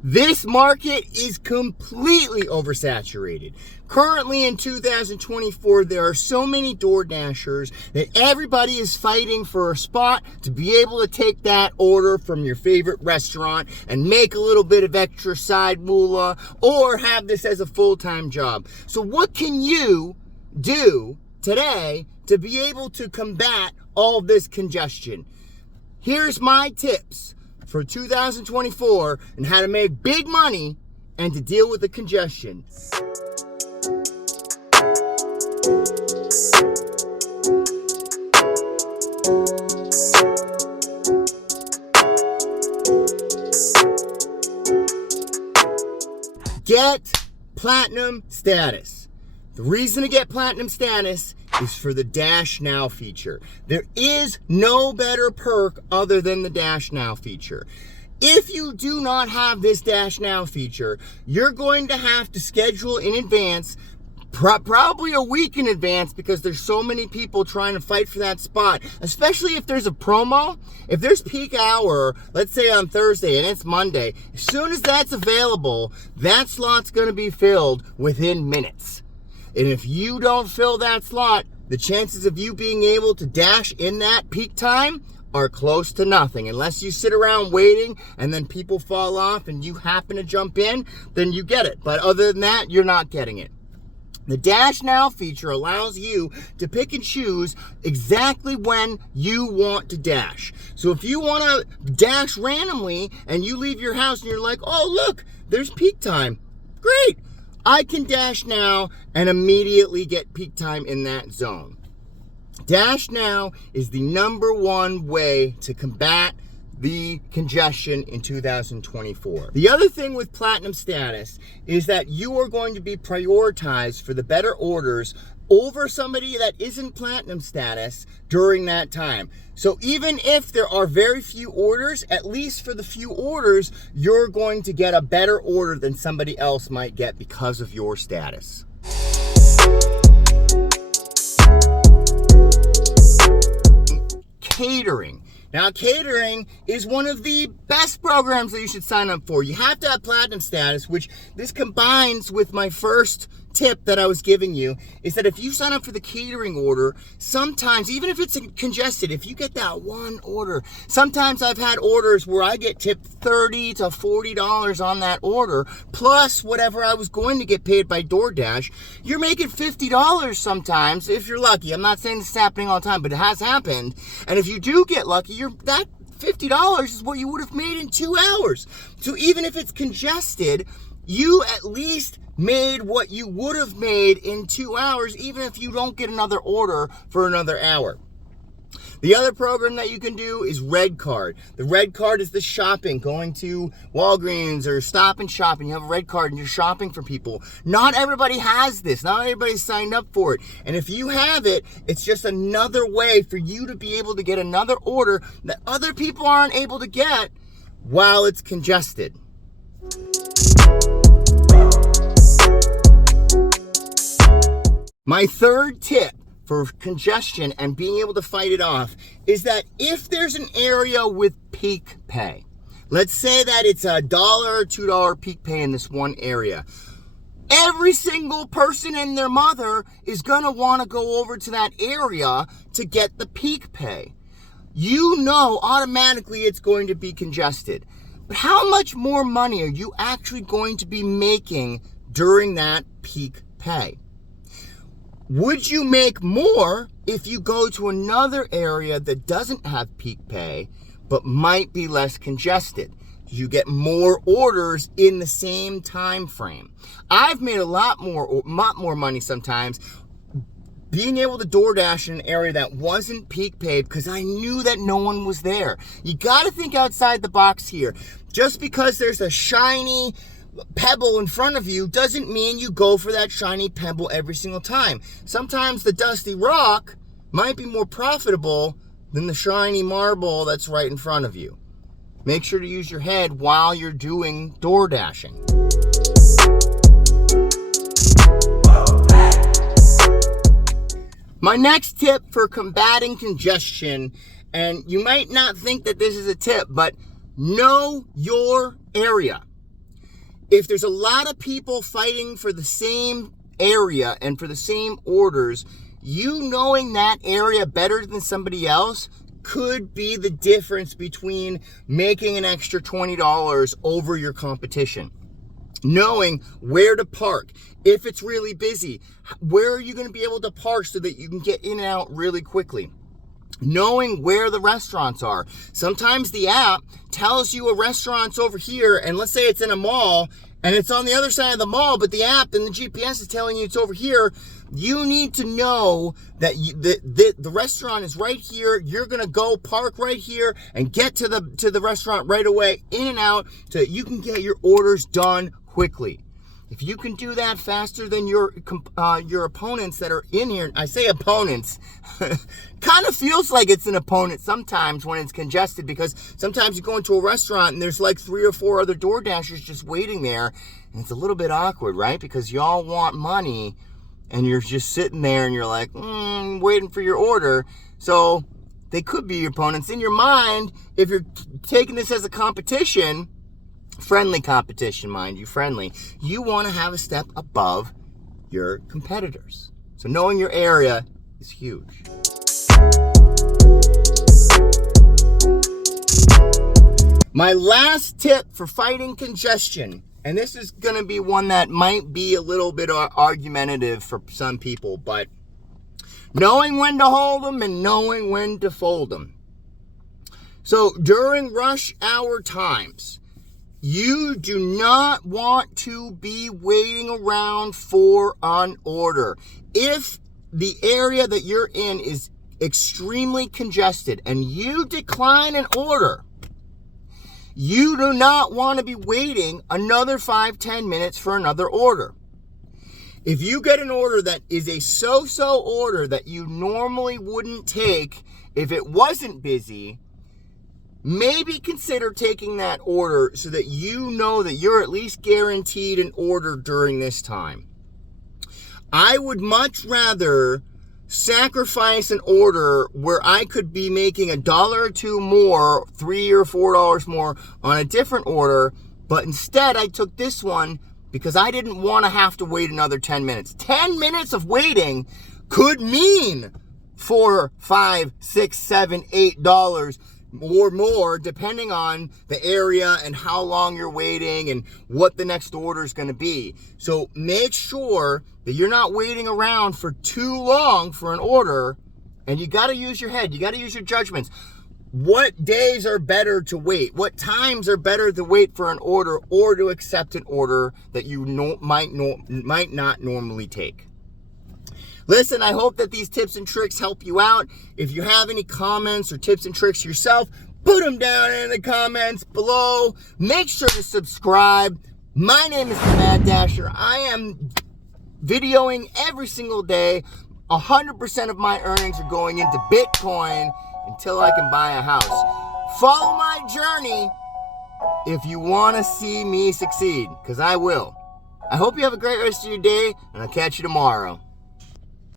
This market is completely oversaturated. Currently in 2024, there are so many Doordashers that everybody is fighting for a spot to be able to take that order from your favorite restaurant and make a little bit of extra side moolah or have this as a full-time job. So what can you do today to be able to combat all this congestion? Here's my tips for 2024 and how to make big money and to deal with the congestion. Get platinum status. The reason to get platinum status is for the Dash Now feature. There is no better perk other than the Dash Now feature. If you do not have this Dash Now feature, you're going to have to schedule in advance, probably a week in advance, because there's so many people trying to fight for that spot, especially if there's a promo. If there's peak hour, let's say on Thursday and it's Monday, as soon as that's available, that slot's going to be filled within minutes. And if you don't fill that slot, the chances of you being able to dash in that peak time are close to nothing. Unless you sit around waiting and then people fall off and you happen to jump in, then you get it. But other than that, you're not getting it. The Dash Now feature allows you to pick and choose exactly when you want to dash. So if you want to dash randomly and you leave your house and you're like, oh, look, there's peak time. Great. I can dash now and immediately get peak time in that zone. Dash Now is the #1 way to combat the congestion in 2024. The other thing with platinum status is that you are going to be prioritized for the better orders over somebody that isn't platinum status during that time. So even if there are very few orders, at least for the few orders, you're going to get a better order than somebody else might get because of your status. Catering. Now, catering is one of the best programs that you should sign up for. You have to have platinum status, which this combines with my first tip that I was giving you, is that if you sign up for the catering order, sometimes, even if it's congested, if you get that one order, sometimes I've had orders where I get tipped $30 to $40 on that order, plus whatever I was going to get paid by Doordash. You're making $50 sometimes, if you're lucky. I'm not saying this is happening all the time, but it has happened. And if you do get lucky, that $50 is what you would have made in 2 hours. So even if it's congested, you at least made what you would have made in 2 hours, even if you don't get another order for another hour. The other program that you can do is Red Card. The Red Card is the shopping, going to Walgreens or Stop and Shop, and you have a Red Card and you're shopping for people. Not everybody has this. Not everybody's signed up for it. And if you have it, it's just another way for you to be able to get another order that other people aren't able to get while it's congested. My third tip for congestion and being able to fight it off is that if there's an area with peak pay, let's say that it's $1 or $2 peak pay in this one area, every single person and their mother is going to want to go over to that area to get the peak pay. You know automatically it's going to be congested. But how much more money are you actually going to be making during that peak pay? Would you make more if you go to another area that doesn't have peak pay, but might be less congested? You get more orders in the same time frame. I've made a lot more money sometimes being able to DoorDash in an area that wasn't peak pay because I knew that no one was there. You got to think outside the box here. Just because there's a shiny pebble in front of you doesn't mean you go for that shiny pebble every single time. Sometimes the dusty rock might be more profitable than the shiny marble that's right in front of you. Make sure to use your head while you're doing door dashing. My next tip for combating congestion, and you might not think that this is a tip, but know your area. if there's a lot of people fighting for the same area and for the same orders, you knowing that area better than somebody else could be the difference between making an extra $20 over your competition. Knowing where to park. If it's really busy, where are you going to be able to park so that you can get in and out really quickly? Knowing where the restaurants are. Sometimes the app tells you a restaurant's over here, and let's say it's in a mall, and it's on the other side of the mall, but the app and the GPS is telling you it's over here. You need to know that the restaurant is right here. You're going to go park right here and get to the restaurant right away, in and out, so that you can get your orders done quickly. If you can do that faster than your opponents that are in here, I say opponents, kind of feels like it's an opponent sometimes when it's congested, because sometimes you go into a restaurant and there's like 3 or 4 other DoorDashers just waiting there, and it's a little bit awkward, right? Because y'all want money, and you're just sitting there and you're like, waiting for your order. So they could be your opponents. In your mind, if you're taking this as a competition, friendly competition, mind you, friendly, you want to have a step above your competitors. So knowing your area is huge. My last tip for fighting congestion, and this is going to be one that might be a little bit argumentative for some people, but knowing when to hold them and knowing when to fold them. So during rush hour times, you do not want to be waiting around for an order. If the area that you're in is extremely congested and you decline an order, you do not want to be waiting another 5-10 minutes for another order. If you get an order that is a so-so order that you normally wouldn't take if it wasn't busy, maybe consider taking that order so that you know that you're at least guaranteed an order during this time. I would much rather sacrifice an order where I could be making $1 or $2 more, $3 or $4 more on a different order, but instead I took this one because I didn't want to have to wait another 10 minutes. 10 minutes of waiting could mean $4, $5, $6, $7, $8 or more, depending on the area and how long you're waiting and what the next order is going to be. So make sure that you're not waiting around for too long for an order, and you got to use your head. You got to use your judgments. What days are better to wait? What times are better to wait for an order or to accept an order that you might not normally take? Listen, I hope that these tips and tricks help you out. If you have any comments or tips and tricks yourself, put them down in the comments below. Make sure to subscribe. My name is the Mad Dasher. I am videoing every single day. 100% of my earnings are going into Bitcoin until I can buy a house. Follow my journey if you want to see me succeed, because I will. I hope you have a great rest of your day, and I'll catch you tomorrow.